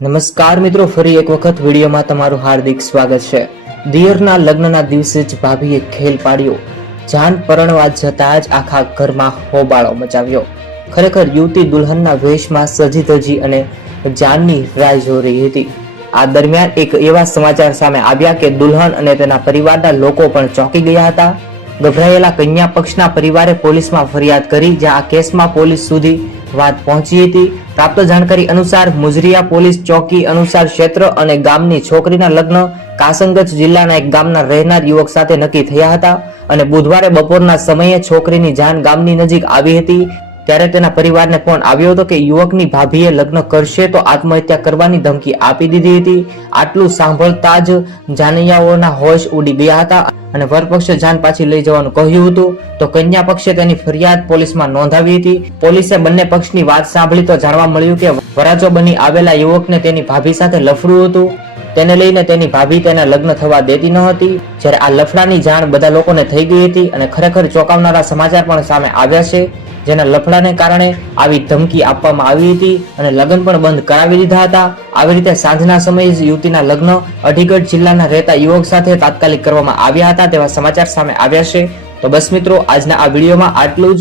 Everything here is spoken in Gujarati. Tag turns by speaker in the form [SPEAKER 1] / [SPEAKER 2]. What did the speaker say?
[SPEAKER 1] નમસ્કાર મિત્રો, ફરી એક વખત વિડીયોમાં તમારું હાર્દિક સ્વાગત છે. દિયરના લગ્નના દિવસે જ ભાભીએ ખેલ પાડ્યો. જાન પરણવા જતા જ આખા ઘરમાં હોબાળો મચાવ્યો. ખરેખર યુવતી દુલ્હનના વેશમાં સજી ધજી અને જાનની રાહ જોઈ રહી હતી. આ દરમિયાન એક એવા સમાચાર સામે આવ્યા કે દુલ્હન અને તેના પરિવારના લોકો પણ ચોંકી ગયા હતા. ગભરાયેલા કન્યા પક્ષના પરિવારે પોલીસમાં ફરિયાદ કરી, જ્યાં આ કેસમાં પોલીસ સુધી વાત પહોંચી હતી. પ્રાપ્ત જાણકારી અનુસાર મુજરિયા પોલીસ ચોકી અનુસાર ક્ષેત્ર અને ગામની છોકરીના લગ્ન કાસંગજ જિલ્લાના એક ગામના રહેનાર યુવક સાથે નક્કી થયા હતા અને બુધવારે બપોરના સમયે છોકરીની જાન ગામની નજીક આવી હતી. ત્યારે તેના પરિવારને ફોન આવ્યો હતો કે યુવકની ભાભીએ લગ્ન કરશે તો આત્મહત્યા કરવાની ધમકી આપી દીધી હતી. આટલું સાંભળતા જ જાનૈયાઓના હોશ ઉડી ગયા હતા. અને વરપક્ષે જાન પાછી લઈ જવાનું કહ્યું હતું, તો કન્યા પક્ષે તેની ફરિયાદ પોલીસમાં નોંધાવી હતી. પોલીસે બંને પક્ષની વાત સાંભળી તો જાણવા મળ્યું કે વરાજો બની આવેલા યુવકને તેની ભાભી સાથે લફડું હતું. તેને લઈને તેની ભાભી તેના લગ્ન થવા દેતી ન હતી. જ્યારે આ લફડાની જાણ બધા લોકોને થઈ ગઈ હતી અને ખરેખર ચોંકાવનારા સમાચાર પણ સામે આવ્યા છે. જેના લફડાને કારણે આવી ધમકી આપવામાં આવી હતી અને લગ્ન પણ બંધ કરાવી દીધા હતા. આવી રીતે સાંજના સમયે યુવતીના લગ્ન અઢીગઢ જિલ્લાના રહેતા યુવક સાથે તાત્કાલિક કરવામાં આવ્યા હતા તેવા સમાચાર સામે આવ્યા છે. તો બસ મિત્રો, આજના આ વિડીયોમાં આટલું જ.